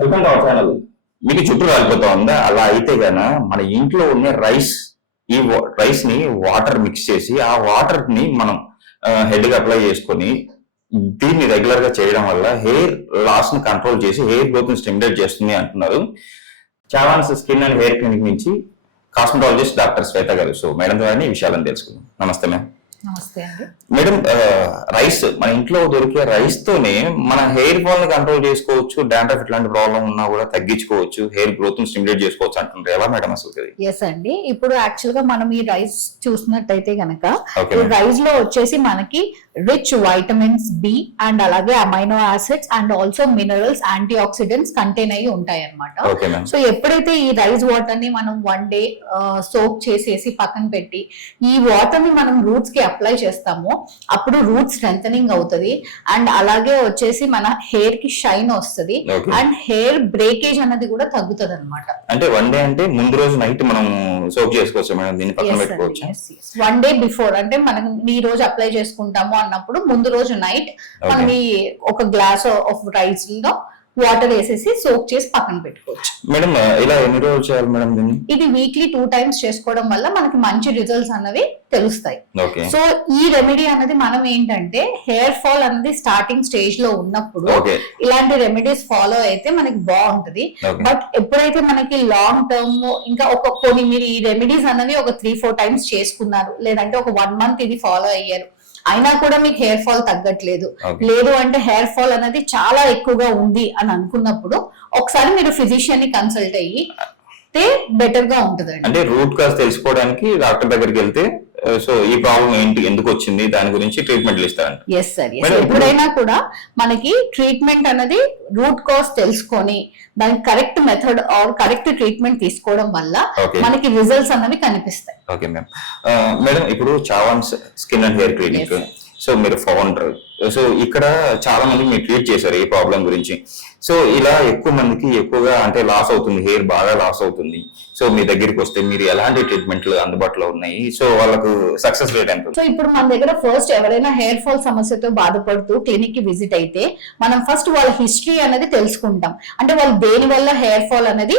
Welcome to our channel. మీకు చుట్టూ రాలిపోతా ఉందా? అలా అయితే గాన మన ఇంట్లో ఉన్న ఈ రైస్ ని వాటర్ మిక్స్ చేసి ఆ వాటర్ ని మనం హెడ్ కి అప్లై చేసుకొని దీన్ని రెగ్యులర్ గా చేయడం వల్ల హెయిర్ లాస్ ని కంట్రోల్ చేసి హెయిర్ గ్రోత్ ని స్టిమ్యులేట్ చేస్తుంది అంటున్నారు. చావాన్స్ స్కిన్ అండ్ హెయిర్ క్లినిక్ నుంచి కాస్మెటాలజిస్ట్ డాక్టర్ శ్వేత గారు. సో మేడం ద్వారా ఈ విషయాలను తెలుసుకుందాం. నమస్తే మ్యామ్. నమస్తే అండి మేడం, రైస్ మన ఇంట్లో దొరికే రైస్ తోనే మన హెయిర్ ఫాల్ ని కంట్రోల్ చేసుకోవచ్చు, డాండ్రఫ్ ఇట్లాంటి ప్రాబ్లం ఉన్నా కూడా తగ్గించుకోవచ్చు, హెయిర్ గ్రోత్ ని స్టిమ్యులేట్ చేసుకోవచ్చు అంటుంటారు. ఎలా మేడం అసలు? ఎస్ అండి, ఇప్పుడు యాక్చువల్ గా మనం ఈ రైస్ చూసినట్టయితే గనక రైస్ లో వచ్చేసి మనకి రిచ్ వైటమిన్స్ బి అండ్ అలాగే amino acids and also minerals, antioxidants contain అయ్యి ఉంటాయి అనమాట. సో ఎప్పుడైతే ఈ రైస్ వాటర్ ని మనం 1 day సోక్ చేసేసి పక్కన పెట్టి ఈ వాటర్ ని మనం రూట్స్ కి అప్లై చేస్తామో అప్పుడు రూట్ స్ట్రెంథనింగ్ అవుతుంది అండ్ అలాగే వచ్చేసి మన హెయిర్ కి షైన్ వస్తుంది అండ్ హెయిర్ బ్రేకేజ్ అన్నది కూడా తగ్గుతుంది అనమాట. అంటే 1 day అంటే ముందు రోజు నైట్ మనం సోక్ చేసుకోవచ్చు మేడం, దీన్ని పక్కన పెట్టుకోవచ్చు. 1 day బిఫోర్ అంటే మనం ఈ రోజు అప్లై చేసుకుంటాము అన్నప్పుడు ముందు రోజు నైట్ మనం ఒక గ్లాస్ ఆఫ్ రైస్ లో వాటర్ వేసేసి సోక్ చేసి పక్కన పెట్టుకోవచ్చు. మేడం ఇలా ఎన్ని రోజులు చేయాలి మేడం దీన్ని? ఇది వీక్లీ 2 times చేసుకోవడం వల్ల మనకి మంచి రిజల్ట్స్ అన్నవి తెలుస్తాయి. సో ఈ రెమెడీ అనేది మనం ఏంటంటే హెయిర్ ఫాల్ అనేది స్టార్టింగ్ స్టేజ్ లో ఉన్నప్పుడు ఇలాంటి రెమెడీస్ ఫాలో అయితే మనకి బాగుంటది. బట్ ఎప్పుడైతే మనకి లాంగ్ టర్మ్ ఇంకా కొన్ని మీరు ఈ రెమెడీస్ అన్నవి ఒక 3-4 times చేసుకున్నారు, లేదంటే ఒక 1 month ఇది ఫాలో అయ్యారు, అయినా కూడా మీకు హెయిర్ ఫాల్ తగ్గట్లేదు, లేదు అంటే హెయిర్ ఫాల్ అనేది చాలా ఎక్కువగా ఉంది అని అనుకున్నప్పుడు ఒకసారి మీరు ఫిజిషియన్ ని కన్సల్ట్ అయ్యి బెటర్ గా ఉంటుంది. అంటే రూట్ కాజ్ తెలుసుకోవడానికి డాక్టర్ దగ్గరికి వెళ్తే సో ఈ ప్రాబ్లం ఏంటి, ఎందుకు వచ్చింది, దాని గురించి ట్రీట్మెంట్ ఇస్తారంట. ఎస్ సార్, ఎప్పుడైనా కూడా మనకి ట్రీట్మెంట్ అనేది రూట్ కాజ్ తెలుసుకొని దానికి correct method or correct treatment తీసుకోవడం వల్ల మనకి రిజల్ట్స్ అన్నవి కనిపిస్తాయి. Okay ma'am. మేడం, ఇప్పుడు Chavan's skin and hair clinic, so మీరు ఫౌండర్, సో ఇక్కడ చాలా మంది మీరు ట్రీట్ చేశారు ఈ ప్రాబ్లం గురించి. సో ఇలా ఎక్కువ మందికి ఎక్కువగా అంటే లాస్ అవుతుంది, హెయిర్ బాగా లాస్ అవుతుంది. సో మీ దగ్గరికి వస్తే మీరు ఎలాంటి ట్రీట్మెంట్లు అందుబాటులో ఉన్నాయి, సో వాళ్ళకు సక్సెస్ రేట్ ఎంత? సో ఇప్పుడు మన దగ్గర ఫస్ట్ ఎవరైనా హెయిర్ ఫాల్ సమస్యతో బాధపడుతూ క్లినిక్ కి విజిట్ అయితే మనం ఫస్ట్ వాళ్ళ హిస్టరీ అనేది తెలుసుకుంటాం. అంటే వాళ్ళు దేని వల్ల హెయిర్ ఫాల్ అనేది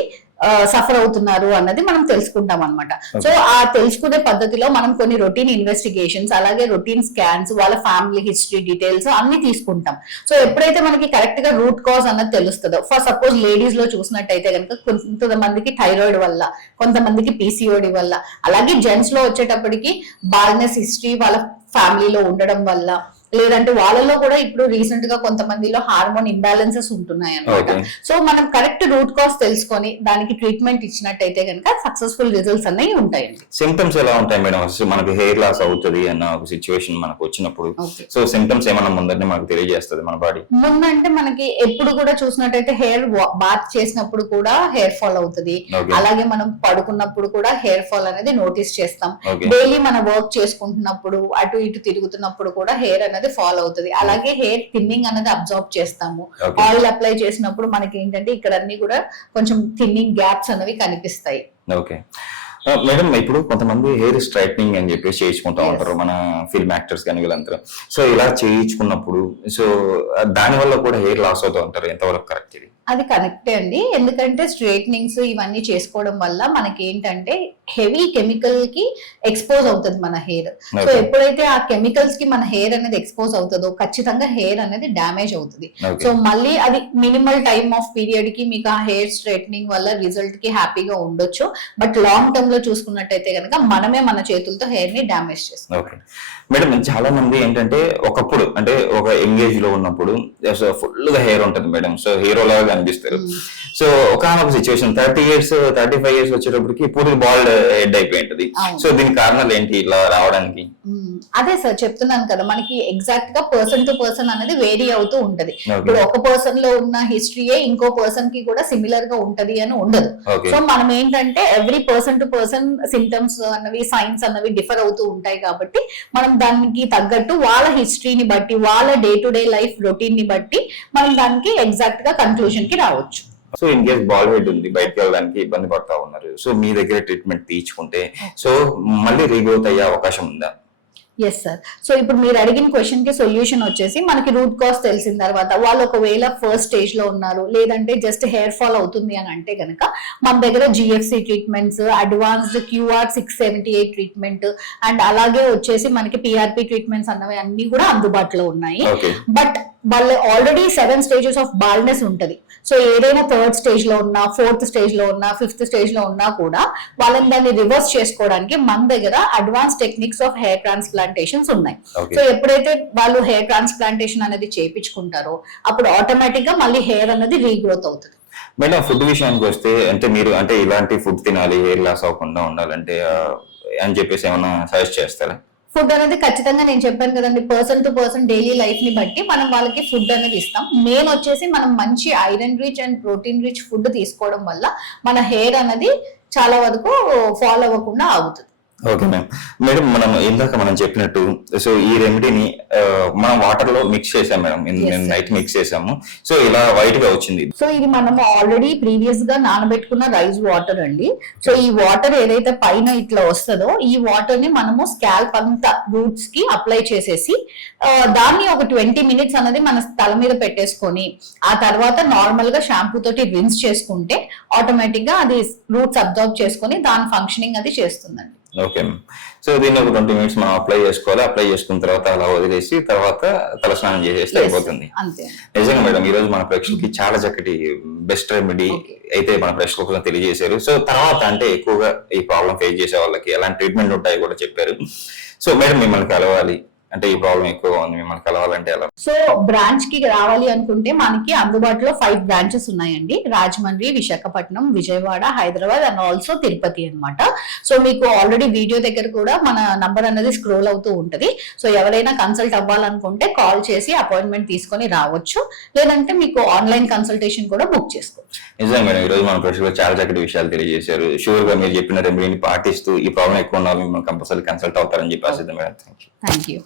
సఫర్ అవుతున్నారు అన్నది మనం తెలుసుకుంటాం అనమాట. సో ఆ తెలుసుకునే పద్ధతిలో మనం కొన్ని రొటీన్ ఇన్వెస్టిగేషన్స్, అలాగే రొటీన్ స్కాన్స్, వాళ్ళ ఫ్యామిలీ హిస్టరీ డీటెయిల్స్ అన్ని తీసుకుంటాం. సో ఎప్పుడైతే మనకి కరెక్ట్ గా రూట్ కాజ్ అన్నది తెలుస్తుందో, ఫర్ సపోజ్ లేడీస్ లో చూసినట్టయితే కనుక కొంతమందికి థైరాయిడ్ వల్ల, కొంతమందికి పీసీఓడి వల్ల, అలాగే జెంట్స్ లో వచ్చేటప్పటికి బాల్నెస్ హిస్టరీ వాళ్ళ ఫ్యామిలీలో ఉండడం వల్ల, లేదంటే వాళ్ళలో కూడా ఇప్పుడు రీసెంట్ గా కొంతమందిలో హార్మోన్ ఇంబ్యాలెన్సెస్ ఉంటున్నాయి అన్నమాట. సో మనం కరెక్ట్ రూట్ కాజ్ తెలుసుకొని దానికి ట్రీట్మెంట్ ఇచ్చినట్టయితే కనుక సక్సెస్ఫుల్ రిజల్ట్స్ అనేవి ఉంటాయండి. సింప్టమ్స్ ఎలా ఉంటాయి మేడం? మనకి హెయిర్ లాస్ అవుతుంది అన్న ఒక సిచ్యువేషన్ మనకు వచ్చినప్పుడు సో సింప్టమ్స్ ఏమన్నా ముందరనే మనకు తెలియజేస్తుంది మన బాడీ? ముందంటే మనకి ఎప్పుడు కూడా చూసినట్టయితే హెయిర్ బాత్ చేసినప్పుడు కూడా హెయిర్ ఫాల్ అవుతుంది, అలాగే మనం పడుకున్నప్పుడు కూడా హెయిర్ ఫాల్ అనేది నోటీస్ చేస్తాం, డైలీ మనం వర్క్ చేసుకుంటున్నప్పుడు అటు ఇటు తిరుగుతున్నప్పుడు కూడా హెయిర్ అనేది ఫాలో అవుతుంది, అలాగే హెయిర్ థిన్నింగ్ అనేది అబ్జర్వ్ చేస్తాము. ఆయిల్ అప్లై చేసినప్పుడు మనకి ఏంటంటే ఇక్కడ అన్ని కూడా కొంచెం థిన్నింగ్ గ్యాప్స్ అనేవి కనిపిస్తాయి. ఓకే మేడం, ఇప్పుడు కొంతమంది హెయిర్ స్ట్రైట్నింగ్ అని చెప్పేసి చేయించుకుంటా ఉంటారు మన ఫిల్మ్ యాక్టర్స్ కానీ వీళ్ళందరూ. సో ఇలా చేయించుకున్నప్పుడు సో దాని వల్ల కూడా హెయిర్ లాస్ అవుతూ ఉంటారు, ఎంతవరకు కరెక్ట్ ఇది? అది కరెక్టే అండి, ఎందుకంటే స్ట్రైట్నింగ్స్ ఇవన్నీ చేసుకోవడం వల్ల మనకి ఏంటంటే హెవీ కెమికల్ కి ఎక్స్పోజ్ అవుతుంది మన హెయిర్. సో ఎప్పుడైతే ఆ కెమికల్స్ కి మన హెయిర్ అనేది ఎక్స్పోజ్ అవుతుందో ఖచ్చితంగా హెయిర్ అనేది డ్యామేజ్ అవుతుంది. సో మళ్ళీ అది మినిమల్ టైమ్ ఆఫ్ పీరియడ్ కి మీకు ఆ హెయిర్ స్ట్రైట్నింగ్ వల్ల రిజల్ట్ కి హ్యాపీగా ఉండొచ్చు, బట్ లాంగ్ టర్మ్ లో చూసుకున్నట్టయితే కనుక మనమే మన చేతులతో హెయిర్ ని డ్యామేజ్ చేస్తాం. ఓకే మేడం, చాలా మంది ఏంటంటే ఒకప్పుడు అంటే ఒక ఎంగేజ్ లో ఉన్నప్పుడు ఫుల్ గా హెయిర్ ఉంటుంది మేడం, సో హీరో లాగా కనిపిస్తారు. సో ఒకనొక సిచ్యువేషన్ 30 years 35 years వచ్చేటప్పటికి పూర్తి బాల్డ్ హెడ్ అయిపోయింటది. సో దీనికి కారణాలు ఏంటి ఇలా రావడానికి? అదే సార్ చెప్తున్నాను కదా, మనకి ఎగ్జాక్ట్ గా పర్సన్ టు పర్సన్ అనేది వేరీ అవుతూ ఉంటది. ఇప్పుడు ఒక పర్సన్ లో ఉన్న హిస్టరీయే ఇంకో పర్సన్ కి కూడా సిమిలర్ గా ఉంటది అని ఉండదు. సో మనం ఏంటంటే every person to person symptoms అన్నవి, సైన్స్ అన్నవి డిఫర్ అవుతూ ఉంటాయి కాబట్టి మనం దానికి తగ్గట్టు వాళ్ళ హిస్టరీని బట్టి, వాళ్ళ day to day life routine ని బట్టి మనం దానికి ఎగ్జాక్ట్ గా కన్క్లూజన్ కి రావచ్చు. So in case ball head ఉంది, బయటకు వెళ్ళడానికి ఇబ్బంది పడతా ఉన్నారు, సో మీ దగ్గర ట్రీట్మెంట్ తీసుకుంటే సో మళ్ళీ రీగ్రోత్ అయ్యే అవకాశం ఉందా? Yes sir. సో ఇప్పుడు మీరు అడిగిన క్వశ్చన్ కి సొల్యూషన్ వచ్చేసి మనకి రూట్ కాజ్ తెలిసిన తర్వాత వాళ్ళు ఒకవేళ ఫస్ట్ స్టేజ్ లో ఉన్నారు, లేదంటే జస్ట్ హెయిర్ ఫాల్ అవుతుంది అని అంటే గనక మన దగ్గర GFC treatments, advanced QR 678 treatment and అలాగే వచ్చేసి మనకి పిఆర్పి ట్రీట్మెంట్స్ అన్నవి అన్ని కూడా అందుబాటులో ఉన్నాయి. బట్ వాళ్ళు ఆల్రెడీ 7 స్టేజెస్ ఆఫ్ బాల్నెస్ ఉంటది. సో ఏదైనా 3rd స్టేజ్ లో ఉన్నా, 4th స్టేజ్ లో ఉన్నా, 5th స్టేజ్ లో ఉన్నా కూడా వాళ్ళని దాన్ని రివర్స్ చేసుకోవడానికి మన దగ్గర advance techniques of hair transplantations ఉన్నాయి. సో ఎప్పుడైతే వాళ్ళు హెయిర్ ట్రాన్స్ప్లాంటేషన్ అనేది చేయించుకుంటారో అప్పుడు ఆటోమేటిక్ గా మళ్ళీ హెయిర్ అనేది రీగ్రోత్ అవుతుంది. మేడం ఫుడ్ విషయానికి వస్తే అంటే మీరు అంటే ఇలాంటి ఫుడ్ తినాలి హెయిర్ లాస్ అవ్వకుండా ఉండాలంటే అని చెప్పేసి ఏమైనా సజెస్ట్ చేస్తారా? ఫుడ్ అనేది ఖచ్చితంగా నేను చెప్పాను కదండి, person to person daily life ని బట్టి మనం వాళ్ళకి ఫుడ్ అనేది ఇస్తాం. మెయిన్ వచ్చేసి మనం మంచి iron rich and protein rich food తీసుకోవడం వల్ల మన హెయిర్ అనేది చాలా వరకు ఫాల్ అవ్వకుండా ఆగుతుంది. Okay ma'am. మేడం ఇందాక మనం చెప్పినట్టు సో ఈ రెమెడీని మనం వాటర్ లో మిక్స్ చేసాం మేడం, నైట్ మిక్స్ చేసాము. సో ఇలా వైట్ గా వచ్చింది. సో ఇది మనం ఆల్రెడీ ప్రీవియస్ గా నానబెట్టుకున్న రైస్ వాటర్ అండి. సో ఈ వాటర్ ఏదైతే పైన ఇట్లా వస్తుందో ఈ వాటర్ ని మనము స్కాల్ప్ అంతా రూట్స్ కి అప్లై చేసేసి దాన్ని ఒక 20 మినిట్స్ అనేది మన తల మీద పెట్టేసుకొని ఆ తర్వాత నార్మల్ గా షాంపూ తోటి రిన్స్ చేసుకుంటే ఆటోమేటిక్ గా అది రూట్స్ అబ్జర్వ్ చేసుకొని దాని ఫంక్షనింగ్ అది చేస్తుందండి. ఓకే. సో దీన్ని ఒక 20 మినిట్స్ మనం అప్లై చేసుకోవాలి. అప్లై చేసుకున్న తర్వాత అలా వదిలేసి తర్వాత తలస్నానం చేసేస్తే అయిపోతుంది. నిజంగా మేడం ఈ రోజు మన ప్రేక్షకులకి చాలా చక్కటి బెస్ట్ రెమెడీ అయితే మన ప్రేక్షకులకు తెలియజేశారు. సో తర్వాత అంటే ఎక్కువగా ఈ ప్రాబ్లం ఫేస్ చేసే వాళ్ళకి ఎలాంటి ట్రీట్మెంట్ ఉంటాయో కూడా చెప్పారు. సో మేడం మిమ్మల్ని కలవాలి అంటే ఈ ప్రాబ్లం ఎక్కువగా ఉంది, మిమ్మల్ని కలవాలంటే ఎలా? సో బ్రాంచ్ కి రావాలి అనుకుంటే మనకి అందుబాటులో 5 బ్రాంచెస్ ఉన్నాయండి. రాజమండ్రి, విశాఖపట్నం, విజయవాడ, హైదరాబాద్ అండ్ ఆల్సో తిరుపతి అన్నమాట. సో మీకు ఆల్రెడీ వీడియో దగ్గర కూడా మన నంబర్ అనేది స్క్రోల్ అవుతూ ఉంటది. సో ఎవరైనా కన్సల్ట్ అవ్వాలనుకుంటే కాల్ చేసి అపాయింట్మెంట్ తీసుకొని రావచ్చు, లేదంటే మీకు ఆన్లైన్ కన్సల్టేషన్ కూడా బుక్ చేసుకోవచ్చు. నిజంగా మేడం ఈ రోజు మన ప్రేక్షకులు చాలా చక్కటి విషయాలు తెలియజేశారు. షూర్ గా మీరు చెప్పిన రెమెడీని పాటిస్తూ ఈ ప్రాబ్లం ఎక్కువ ఉన్న మిమ్మల్ని కంపల్సరీ కన్సల్ట్ అవుతారని చెప్పి ఆశిద్దాం మేడం. Thank you.